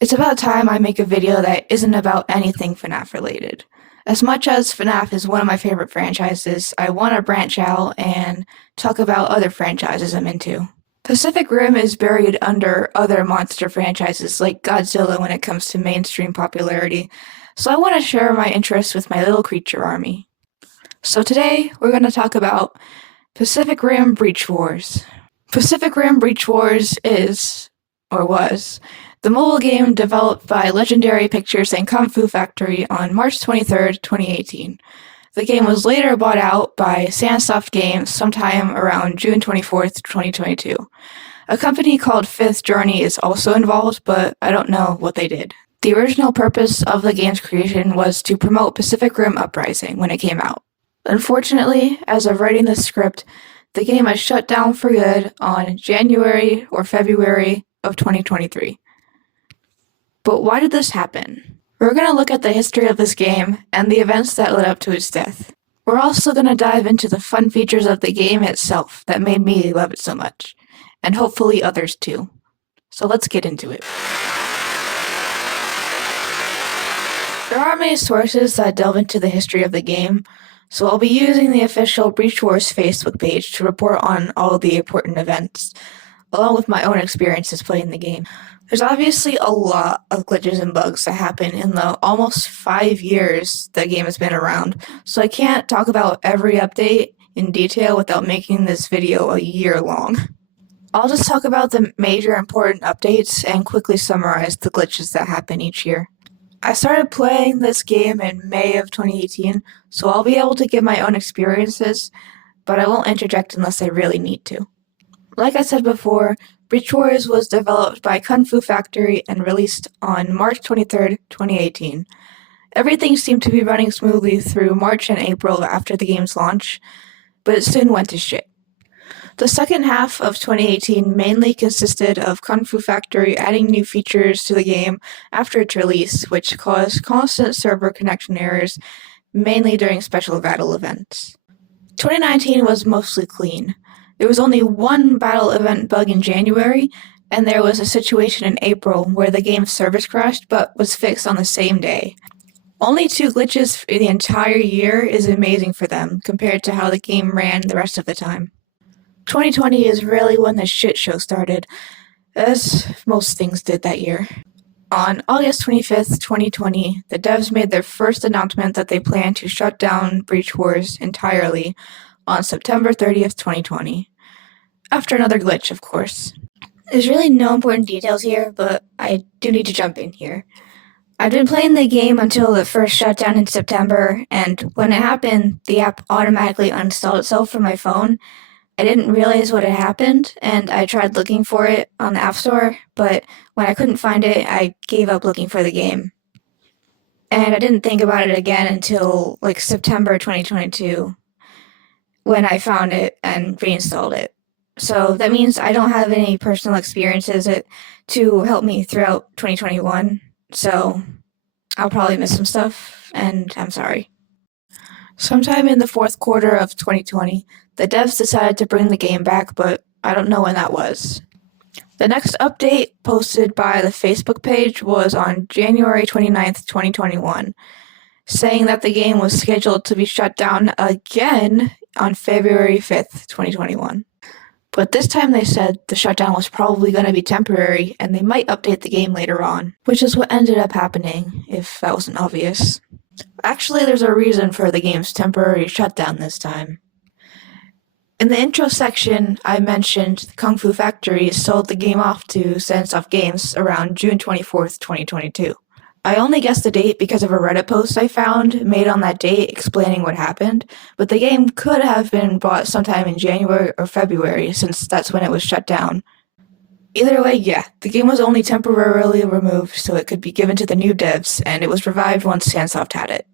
It's about time I make a video that isn't about anything FNAF related. As much as FNAF is one of my favorite franchises, I want to branch out and talk about other franchises I'm into. Pacific Rim is buried under other monster franchises like Godzilla when it comes to mainstream popularity, so I want to share my interests with my little creature army. So today, we're going to talk about Pacific Rim Breach Wars. Pacific Rim Breach Wars is, or was, the mobile game developed by Legendary Pictures and Kung Fu Factory on March 23, 2018. The game was later bought out by Sandsoft Games sometime around June 24, 2022. A company called Fifth Journey is also involved, but I don't know what they did. The original purpose of the game's creation was to promote Pacific Rim Uprising when it came out. Unfortunately, as of writing this script, the game was shut down for good on January or February of 2023. But why did this happen? We're going to look at the history of this game and the events that led up to its death. We're also going to dive into the fun features of the game itself that made me love it so much, and hopefully others too. So let's get into it. There aren't many sources that delve into the history of the game, so I'll be using the official Breach Wars Facebook page to report on all the important events, along with my own experiences playing the game. There's obviously a lot of glitches and bugs that happen in the almost 5 years the game has been around, so I can't talk about every update in detail without making this video a year long. I'll just talk about the major important updates and quickly summarize the glitches that happen each year. I started playing this game in May of 2018, so I'll be able to give my own experiences, but I won't interject unless I really need to. Like I said before, Breach Wars was developed by Kung Fu Factory and released on March 23, 2018. Everything seemed to be running smoothly through March and April after the game's launch, but it soon went to shit. The second half of 2018 mainly consisted of Kung Fu Factory adding new features to the game after its release, which caused constant server connection errors, mainly during special battle events. 2019 was mostly clean. There was only one battle event bug in January, and there was a situation in April where the game's service crashed but was fixed on the same day. Only 2 glitches for the entire year is amazing for them compared to how the game ran the rest of the time. 2020 is really when the shit show started, as most things did that year. On August 25th, 2020, the devs made their first announcement that they plan to shut down Breach Wars entirely on September 30th, 2020. After another glitch, of course. There's really no important details here, but I do need to jump in here. I've been playing the game until the first shutdown in September, and when it happened, the app automatically uninstalled itself from my phone. I didn't realize what had happened, and I tried looking for it on the App Store, but when I couldn't find it, I gave up looking for the game. And I didn't think about it again until September 2022, when I found it and reinstalled it. So that means I don't have any personal experiences to help me throughout 2021, so I'll probably miss some stuff, and I'm sorry. Sometime in the fourth quarter of 2020, the devs decided to bring the game back, but I don't know when that was. The next update posted by the Facebook page was on January 29th, 2021, saying that the game was scheduled to be shut down again on February 5th, 2021. But this time they said the shutdown was probably going to be temporary and they might update the game later on, which is what ended up happening, if that wasn't obvious. Actually, there's a reason for the game's temporary shutdown this time. In the intro section, I mentioned Kung Fu Factory sold the game off to Sandsoft Games around June 24th, 2022. I only guessed the date because of a Reddit post I found made on that date explaining what happened, but the game could have been bought sometime in January or February since that's when it was shut down. Either way, yeah, the game was only temporarily removed so it could be given to the new devs, and it was revived once Sandsoft had it.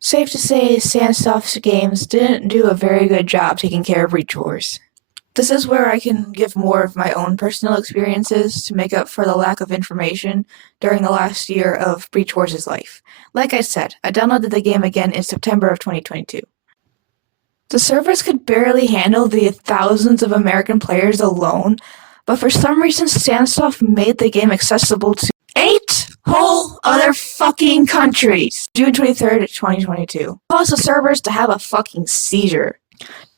Safe to say, Sandsoft Games didn't do a very good job taking care of Breach Wars. This is where I can give more of my own personal experiences to make up for the lack of information during the last year of Breach Wars' life. Like I said, I downloaded the game again in September of 2022. The servers could barely handle the thousands of American players alone, but for some reason Sandsoft made the game accessible to 8 whole other fucking countries. June 23rd, 2022. Caused the servers to have a fucking seizure.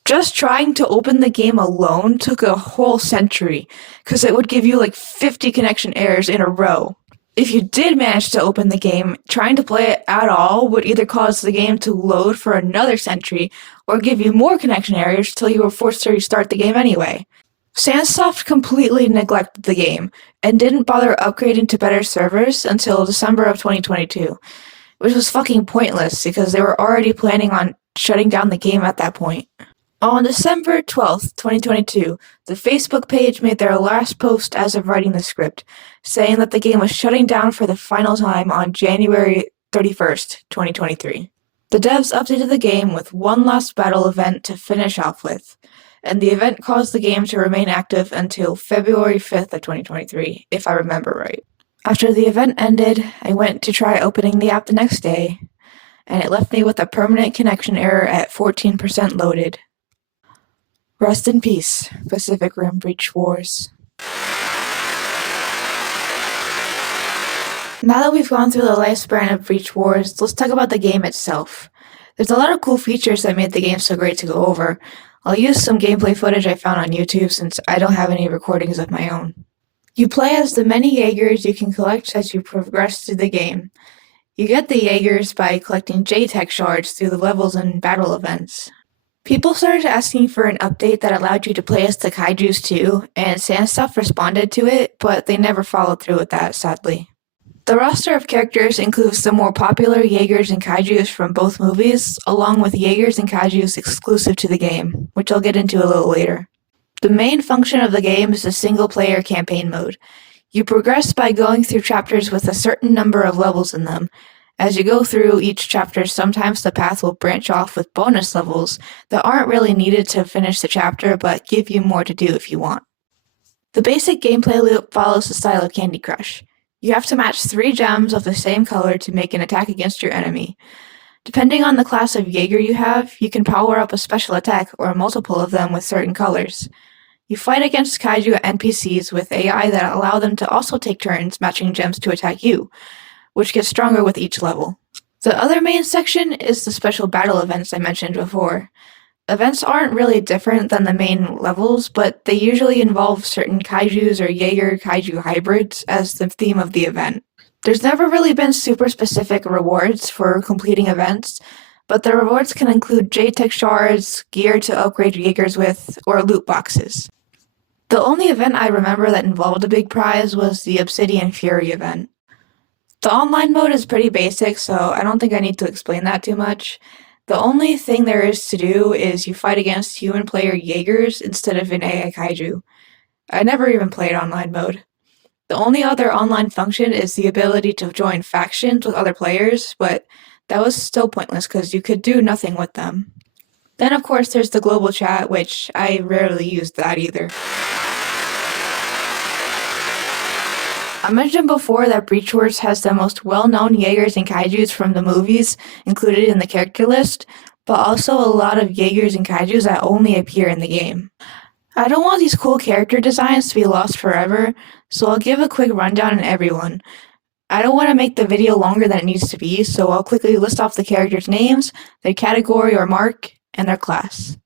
Just trying to open the game alone took a whole century, because it would give you like 50 connection errors in a row. If you did manage to open the game, trying to play it at all would either cause the game to load for another century, or give you more connection errors till you were forced to restart the game anyway. Sandsoft completely neglected the game, and didn't bother upgrading to better servers until December of 2022, which was fucking pointless because they were already planning on shutting down the game at that point. On December 12th, 2022, the Facebook page made their last post as of writing the script, saying that the game was shutting down for the final time on January 31st, 2023. The devs updated the game with one last battle event to finish off with, and the event caused the game to remain active until February 5th of 2023, if I remember right. After the event ended, I went to try opening the app the next day, and it left me with a permanent connection error at 14% loaded. Rest in peace, Pacific Rim Breach Wars. Now that we've gone through the lifespan of Breach Wars, let's talk about the game itself. There's a lot of cool features that made the game so great to go over. I'll use some gameplay footage I found on YouTube since I don't have any recordings of my own. You play as the many Jaegers you can collect as you progress through the game. You get the Jaegers by collecting JTech shards through the levels and battle events. People started asking for an update that allowed you to play as the kaijus too, and Sandsoft responded to it, but they never followed through with that, sadly. The roster of characters includes the more popular Jaegers and kaijus from both movies, along with Jaegers and kaijus exclusive to the game, which I'll get into a little later. The main function of the game is the single-player campaign mode. You progress by going through chapters with a certain number of levels in them. As you go through each chapter, sometimes the path will branch off with bonus levels that aren't really needed to finish the chapter but give you more to do if you want. The basic gameplay loop follows the style of Candy Crush. You have to match 3 gems of the same color to make an attack against your enemy. Depending on the class of Jaeger you have, you can power up a special attack or multiple of them with certain colors. You fight against kaiju NPCs with AI that allow them to also take turns matching gems to attack you, which gets stronger with each level. The other main section is the special battle events I mentioned before. Events aren't really different than the main levels, but they usually involve certain kaijus or Jaeger-kaiju hybrids as the theme of the event. There's never really been super specific rewards for completing events, but the rewards can include JTech shards, gear to upgrade Jaegers with, or loot boxes. The only event I remember that involved a big prize was the Obsidian Fury event. The online mode is pretty basic, so I don't think I need to explain that too much. The only thing there is to do is you fight against human player Jaegers instead of an AI kaiju. I never even played online mode. The only other online function is the ability to join factions with other players, but that was still pointless because you could do nothing with them. Then of course there's the global chat, which I rarely used that either. I mentioned before that Breach Wars has the most well-known Jaegers and kaijus from the movies included in the character list, but also a lot of Jaegers and kaijus that only appear in the game. I don't want these cool character designs to be lost forever, so I'll give a quick rundown on everyone. I don't want to make the video longer than it needs to be, so I'll quickly list off the characters' names, their category or mark, and their class.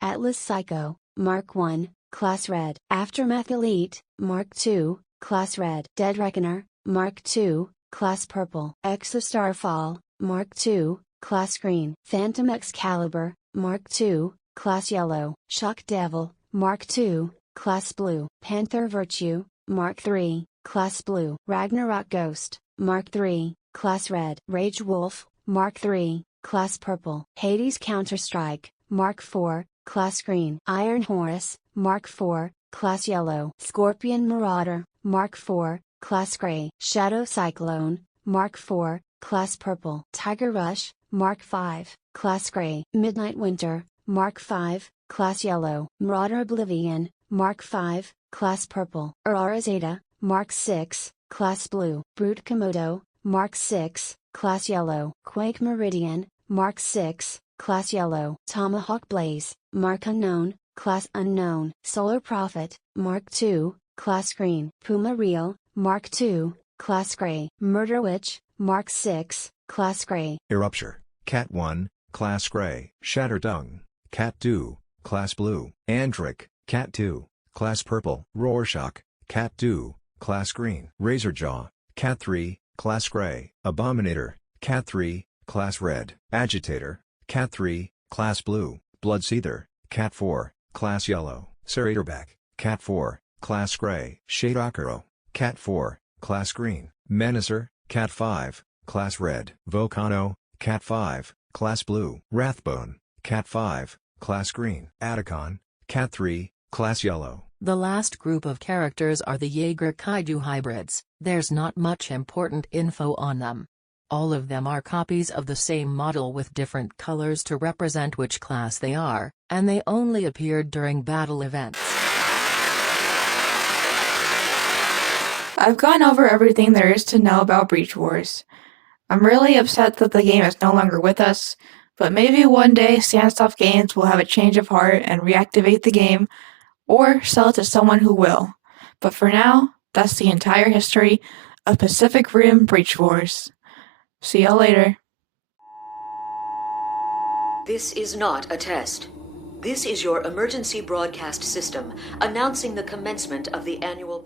Atlas Psycho, Mark 1, Class Red. Aftermath Elite, Mark 2, Class Red. Dead Reckoner, Mark 2, Class Purple. Exostarfall, Mark 2, Class Green. Phantom Excalibur, Mark 2, Class Yellow. Shock Devil, Mark 2, Class Blue. Panther Virtue, Mark 3, Class Blue. Ragnarok Ghost, Mark 3, Class Red. Rage Wolf, Mark 3, Class Purple. Hades Counter-Strike, Mark 4, Class Green. Iron Horus, Mark 4, Class Yellow. Scorpion Marauder, Mark 4, Class Gray. Shadow Cyclone, Mark 4, Class Purple. Tiger Rush, Mark 5, Class Gray. Midnight Winter, Mark 5, Class Yellow. Marauder Oblivion, Mark 5, Class Purple. Aurora Zeta, Mark 6, Class Blue. Brute Komodo, Mark 6, Class Yellow. Quake Meridian, Mark 6, Class Yellow. Tomahawk Blaze, Mark Unknown, Class Unknown. Solar Prophet, Mark 2, Class Green. Puma Reel, Mark 2, Class Gray. Murder Witch, Mark 6, Class Gray. Erupture, Cat 1, Class Gray. Shatterdung, Cat 2, Class Blue. Andric, Cat 2, Class Purple. Rorschach, Cat 2, Class Green. Razorjaw, Cat 3, Class Gray. Abominator, Cat 3, Class Red. Agitator, Cat 3, Class Blue. Bloodseether, Cat 4, Class Yellow. Serratorback, Cat 4, Class Gray. Shadokuro, Cat 4, Class Green. Menacer, Cat 5, Class Red. Volcano, Cat 5, Class Blue. Wrathbone, Cat 5, Class Green. Atacon, Cat 3, Class Yellow. The last group of characters are the Jaeger Kaiju hybrids. There's not much important info on them. All of them are copies of the same model with different colors to represent which class they are, and they only appeared during battle events. I've gone over everything there is to know about Breach Wars. I'm really upset that the game is no longer with us, but maybe one day Sandsoft Games will have a change of heart and reactivate the game, or sell it to someone who will. But for now, that's the entire history of Pacific Rim Breach Wars. See y'all later. This is not a test. This is your emergency broadcast system announcing the commencement of the annual